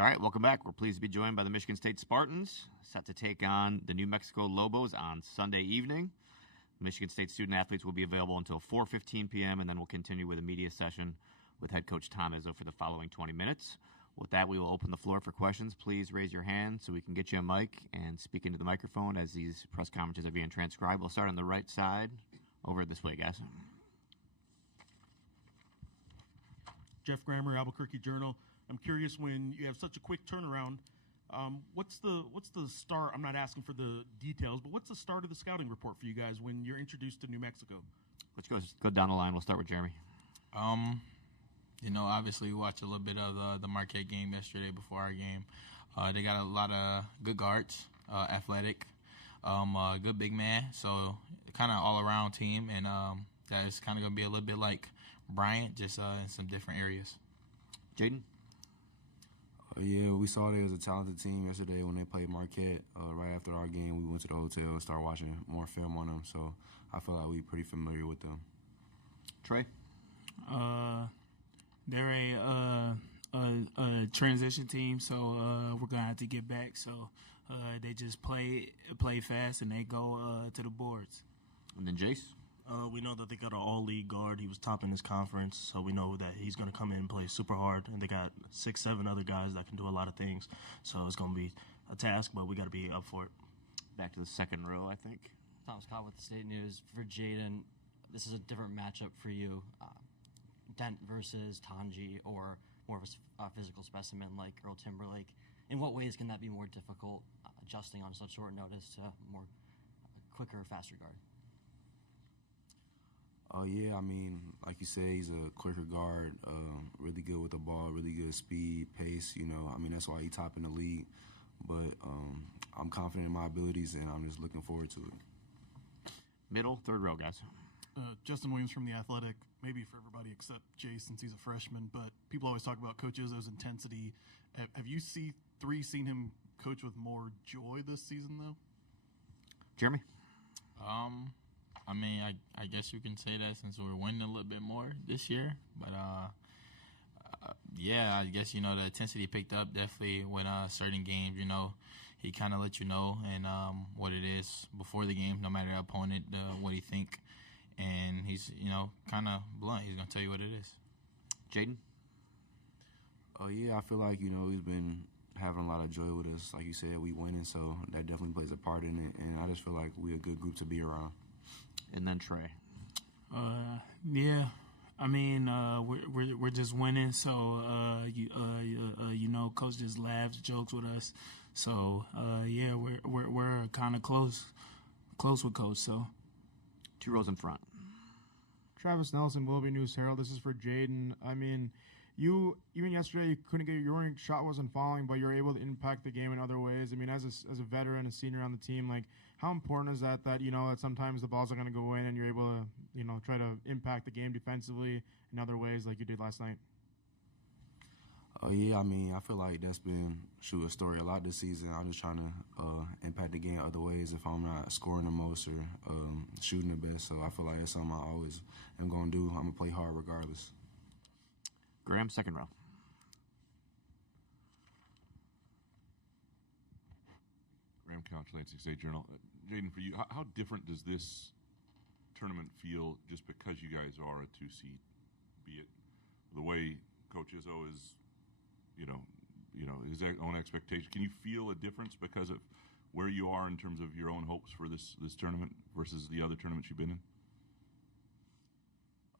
All right, welcome back. We're pleased to be joined by the Michigan State Spartans, set to take on the New Mexico Lobos on Sunday evening. Michigan State student athletes will be available until 4:15 p.m., and then we'll continue with a media session with head coach Tom Izzo for the following 20 minutes. With that, we will open the floor for questions. Please raise your hand so we can get you a mic and speak into the microphone as these press conferences are being transcribed. We'll start on the right side. Over this way, guys. Jeff Grammer, Albuquerque Journal. I'm curious, when you have such a quick turnaround, what's the start? I'm not asking for the details, but what's the start of the scouting report for you guys when you're introduced to New Mexico? Let's go down the line. We'll start with Jeremy. Obviously we watched a little bit of the Marquette game yesterday before our game. They got a lot of good guards, athletic, good big man, so kind of all-around team, and that is kind of going to be a little bit like Bryant, just in some different areas. Jaden? Yeah, we saw there was a talented team yesterday when they played Marquette. Right after our game, we went to the hotel and started watching more film on them, so I feel like we're pretty familiar with them. Trey? They're a transition team, so we're going to have to get back. So they just play fast, and they go to the boards. And then Jase? We know that they got an all-league guard. He was top in his conference, so we know that he's going to come in and play super hard. And they got 6-7 other guys that can do a lot of things. So it's going to be a task, but we got to be up for it. Back to the second row, I think. Thomas Cobb with the State News. For Jaden, this is a different matchup for you. Dent versus Tanji, or more of a physical specimen like Earl Timberlake. In what ways can that be more difficult, adjusting on such short notice to more quicker, faster guard? Oh, yeah, I mean, like you said, he's a quicker guard, really good with the ball, really good speed, pace, that's why he's top in the league. But I'm confident in my abilities, and I'm just looking forward to it. Middle, third row, guys. Justin Williams from The Athletic, maybe for everybody except Jay since he's a freshman, but people always talk about Coach Izzo's intensity. Have you seen him coach with more joy this season, though? Jeremy? I guess you can say that since we're winning a little bit more this year. But, I guess, the intensity picked up definitely when certain games, he kind of let you know and what it is before the game, no matter the opponent, what he think. And he's, kind of blunt. He's going to tell you what it is. Jaden? Oh, yeah, I feel like, he's been having a lot of joy with us. Like you said, we winning, so that definitely plays a part in it. And I just feel like we're a good group to be around. And then Trey. Yeah, we're just winning. So Coach just laughs, jokes with us. So we're kind of close with Coach. So 2 rows in front. Travis Nelson, Willoughby News Herald. This is for Jaden. You even yesterday you couldn't get your shot wasn't falling, but you're able to impact the game in other ways. As a veteran, a senior on the team, how important is that that sometimes the balls are going to go in and you're able to try to impact the game defensively in other ways like you did last night? Oh yeah, I feel like that's been a story a lot this season. I'm just trying to impact the game other ways if I'm not scoring the most or shooting the best. So I feel like it's something I always am going to do. I'm going to play hard regardless. Graham, second row. Graham Couch, Lansing State Journal. Jaden, for you, how different does this tournament feel just because you guys are a 2 seed? Be it the way Coach Izzo is, his own expectation. Can you feel a difference because of where you are in terms of your own hopes for this tournament versus the other tournaments you've been in?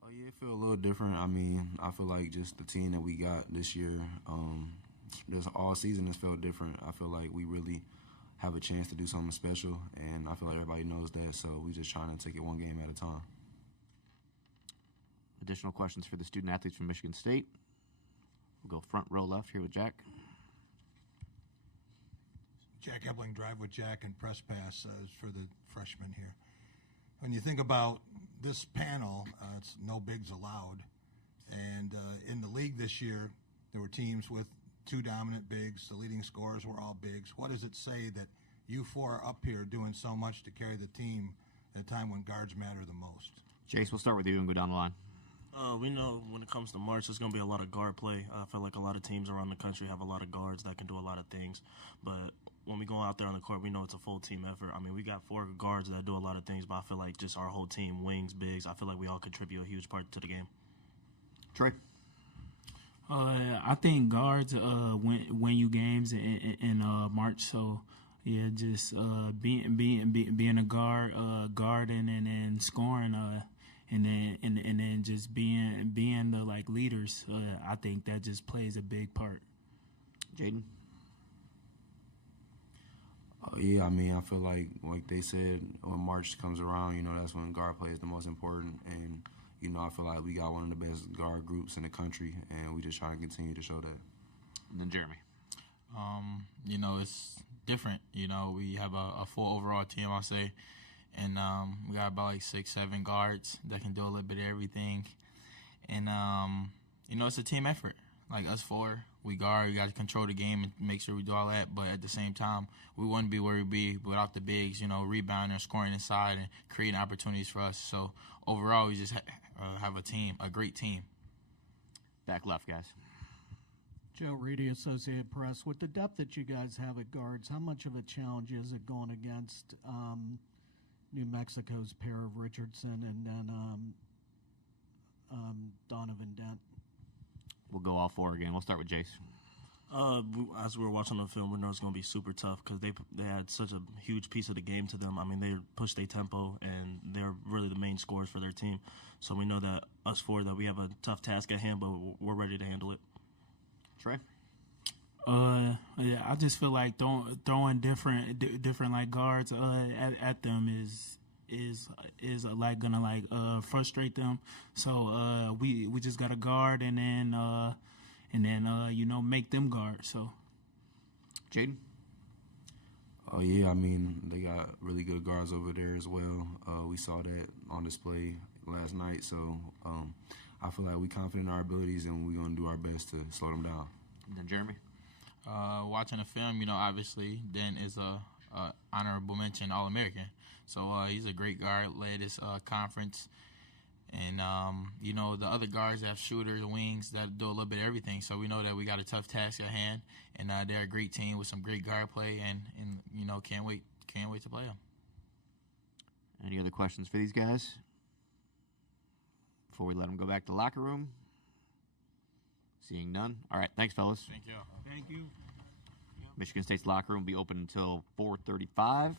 Oh yeah, it feel a little different. I feel like just the team that we got this year, this all season has felt different. I feel like we really have a chance to do something special, and I feel like everybody knows that, so we just trying to take it one game at a time. Additional questions for the student athletes from Michigan State. We'll go front row left here with Jack. Jack Ebling, Drive with Jack, and Press Pass is for the freshmen here. When you think about this panel, it's no bigs allowed. And in the league this year, there were teams with 2 dominant bigs. The leading scorers were all bigs. What does it say that you 4 are up here doing so much to carry the team at a time when guards matter the most? Jase, we'll start with you and go down the line. We know when it comes to March, there's going to be a lot of guard play. I feel like a lot of teams around the country have a lot of guards that can do a lot of things. But when we go out there on the court, we know it's a full team effort. I mean, we got 4 guards that do a lot of things, but I feel like just our whole team, wings, bigs, I feel like we all contribute a huge part to the game. Trey? I think guards win you games in March. So yeah, just being a guard, guarding and scoring, and then just being the like leaders. I think that just plays a big part. Jaden? Yeah, I mean, I feel like they said, when March comes around, you know, that's when guard play is the most important. And, you know, I feel like we got one of the best guard groups in the country, and we just trying to continue to show that. And then Jeremy? You know, it's different. You know, we have a full overall team, I'll say. And we got about like 6, 7 guards that can do a little bit of everything. And, you know, it's a team effort. Like us 4, we guard, we got to control the game and make sure we do all that. But at the same time, we wouldn't be where we'd be without the bigs, you know, rebounding and scoring inside and creating opportunities for us. So overall, we just have a team, a great team. Back left, guys. Joe Reedy, Associated Press. With the depth that you guys have at guards, how much of a challenge is it going against New Mexico's pair of Richardson and then Donovan Dent? We'll go all 4 again. We'll start with Jase. As we were watching the film, we know it's going to be super tough because they had such a huge piece of the game to them. I mean, they pushed their tempo, and they're really the main scorers for their team. So we know that us 4, that we have a tough task at hand, but we're ready to handle it. Trey? Yeah, I just feel like throwing different like guards at them is like gonna like frustrate them. So we just gotta guard and then you know, make them guard. So Jaden? Oh yeah, I mean, they got really good guards over there as well. We saw that on display last night. So I feel like we confident in our abilities, and we're gonna do our best to slow them down. And then Jeremy? Watching the film, you know, obviously, Dan is a honorable mention All-American. So he's a great guard, led this conference. And, you know, the other guards have shooters, wings that do a little bit of everything. So we know that we got a tough task at hand. And they're a great team with some great guard play. And you know, can't wait to play them. Any other questions for these guys before we let them go back to the locker room? Seeing none. All right, thanks, fellas. Thank you. Thank you. Michigan State's locker room will be open until 4:35.